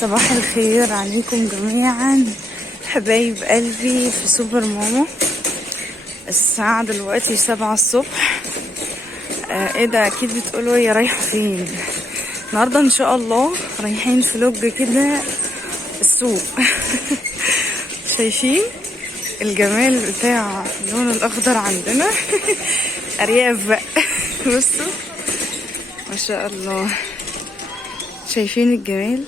صباح الخير عليكم جميعا حبايب قلبي في سوبر ماما. الساعة دلوقتي 7 الصبح. ايه ده؟ اكيد بتقولوا يا رايحة فين؟ النهاردة ان شاء الله رايحين فلوج كده السوق. شايفين الجمال بتاع اللون الاخضر عندنا؟ ارياف بقى. بصوا ما شاء الله، شايفين الجمال؟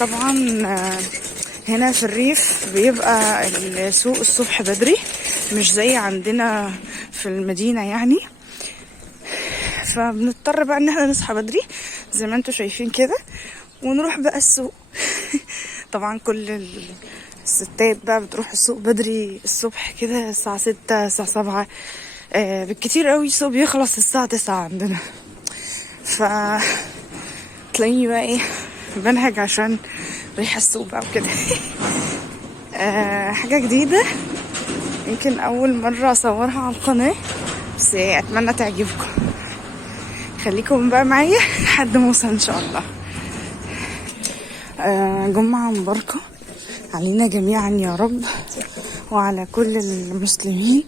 طبعا هنا في الريف بيبقى السوق الصبح بدري، مش زي عندنا في المدينة يعني، فبنضطر بقى ان احنا نصحى بدري زي ما انتوا شايفين كده ونروح بقى السوق. طبعا كل الستات بقى بتروح السوق بدري الصبح كده الساعة 6 الساعة 7 بالكتير قوي. السوق بيخلص الساعة 9 عندنا، ف تلاقيني بقى ايه بنهج عشان ريحة السوق بقى وكده. حاجة جديدة يمكن أول مرة أصورها على القناة، بس أتمنى تعجبكم. خليكم بقى معايا لحد ما أوصل إن شاء الله. جمعة مباركة علينا جميعا يا رب وعلى كل المسلمين.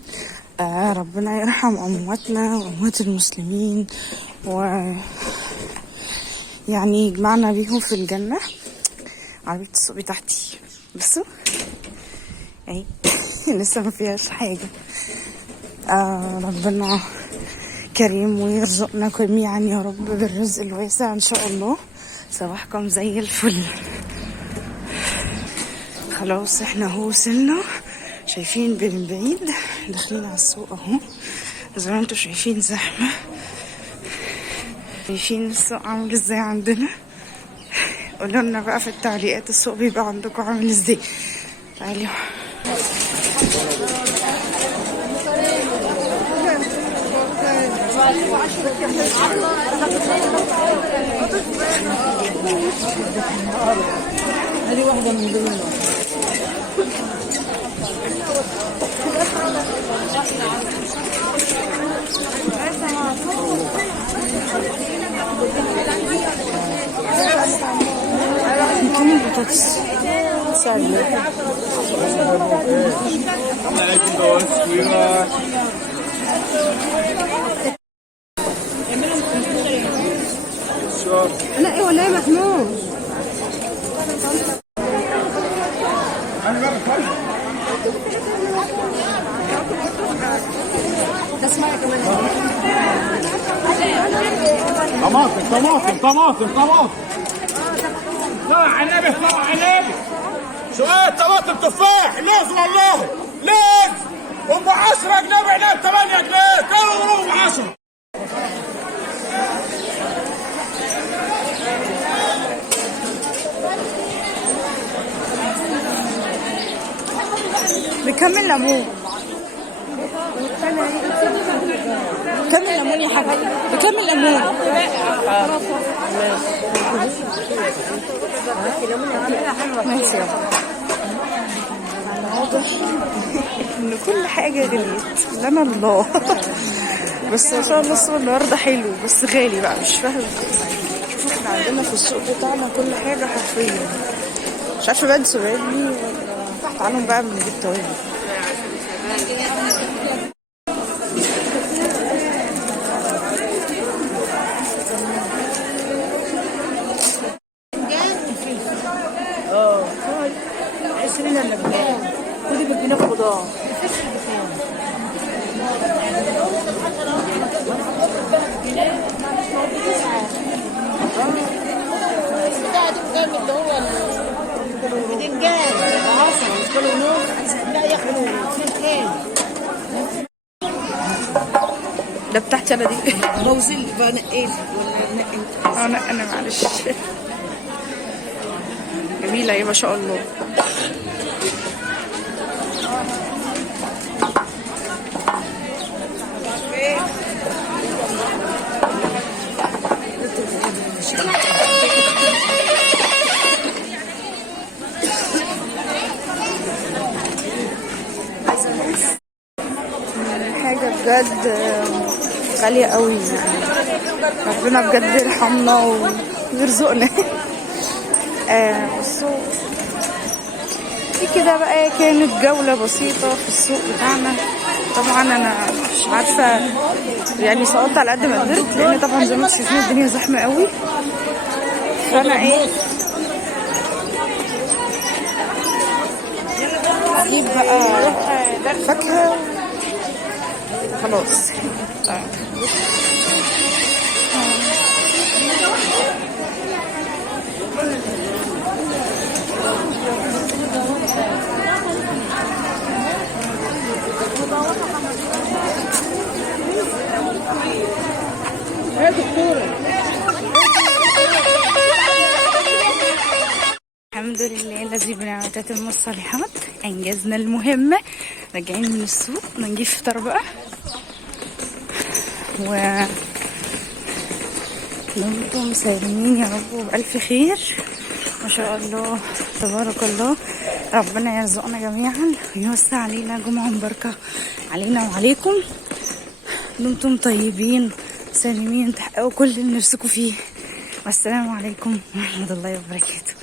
ربنا يرحم أمواتنا وأموات المسلمين يعني يجمعنا بيهم في الجنة. عربية السوق بتاعتي بصوا اهي. لسه ما فيهاش حاجة. ربنا كريم ويرزقنا جميعا يا رب بالرزق الواسع ان شاء الله. صباحكم زي الفل. خلاص احنا اهو وصلنا، شايفين من بعيد داخلين على السوق اهو. زي ما انتوا شايفين زحمة، شايفين السوق عامل ازاي عندنا. قولوا لنا بقى في التعليقات السوق بيبقى عندكم عامل ازاي. تعالوا هذه واحدة من ضمنهم. كم البطاطس سالمة. لا ايه ولا محمود. طماطم لا عنبي طلع عنبي شوية طماطم تفاح لوز والله لوز ب 10 جنيه عنب 8 جنيه كانوا ب 10. بكم الليمون؟ كم الليمون يا حبيبي؟ بكم الليمون؟ ماشي. واضح ان كل حاجة غليت لنا الله. بس ما شاء الله السوق النهارده حلو بس غالي بقى، مش فاهم. شوفوا احنا عندنا في السوق بتاعنا كل حاجة حرفيا. مش عارفة بقى سؤالي ولا تعالوا بقى بنجيب توابل. خدي بالجنيه خضار. ده بتاعتي انا دي. بوزل بنقيلي ولا نقي؟ انا معلش. جميلة ايه ما شاء الله. حاجة بجد غالية قوي يعني. ربنا بجد يرحمنا ويرزقنا. بصوا دي كده بقى كانت جولة بسيطة في السوق بتاعنا. طبعا انا مش عارفة يعني صوتت على قد ما قدرت، لان طبعا زي ما انتم شايفين الدنيا زحمة قوي. فانا ايه اجيب بقى فاكهة خلاص. الحمد لله الذي بنعمته تتم الصالحات، انجزنا المهمه. راجعين من السوق نجيب فطار بقى، و دمتم سالمين يا رب وبألف خير. ما شاء الله تبارك الله. ربنا يرزقنا جميعا ويوسع علينا جمعة مباركة علينا وعليكم. دمتم طيبين سالمين، تحققوا كل اللي نفسكم فيه. والسلام عليكم ورحمة الله وبركاته.